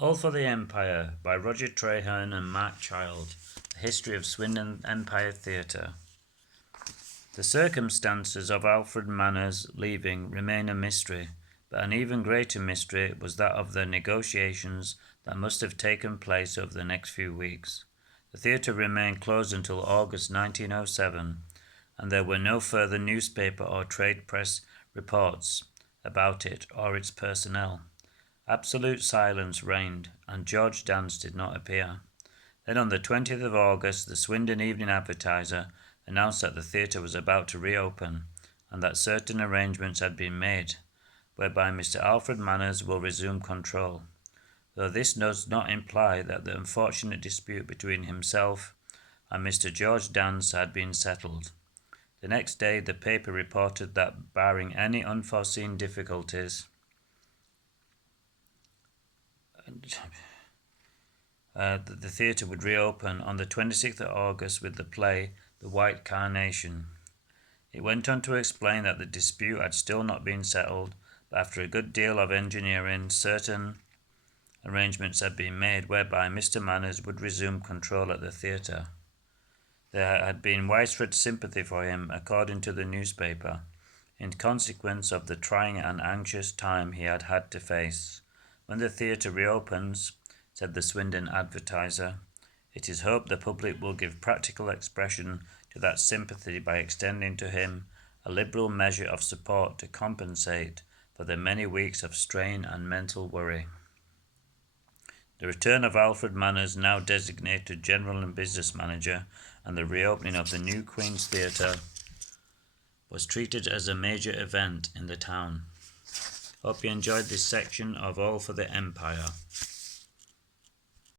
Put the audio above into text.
All for the Empire by Roger Traherne and Mark Child. The history of Swindon Empire Theatre. The circumstances of Alfred Manners' leaving remain a mystery, but an even greater mystery was that of the negotiations that must have taken place over the next few weeks. The theatre remained closed until August 1907, and there were no further newspaper or trade press reports about it or its personnel. Absolute silence reigned, and George Dance did not appear. Then on the 20th of August the Swindon Evening Advertiser announced that the theatre was about to reopen, and that certain arrangements had been made, whereby Mr. Alfred Manners will resume control, though this does not imply that the unfortunate dispute between himself and Mr. George Dance had been settled. The next day the paper reported that, barring any unforeseen difficulties, the theatre would reopen on the 26th of August with the play The White Carnation. It went on to explain that the dispute had still not been settled, but after a good deal of engineering, certain arrangements had been made whereby Mr. Manners would resume control at the theatre. There had been widespread sympathy for him, according to the newspaper, in consequence of the trying and anxious time he had had to face. When the theatre reopens, said the Swindon Advertiser, it is hoped the public will give practical expression to that sympathy by extending to him a liberal measure of support to compensate for the many weeks of strain and mental worry. The return of Alfred Manners, now designated General and Business Manager, and the reopening of the new Queen's Theatre was treated as a major event in the town. Hope you enjoyed this section of All for the Empire.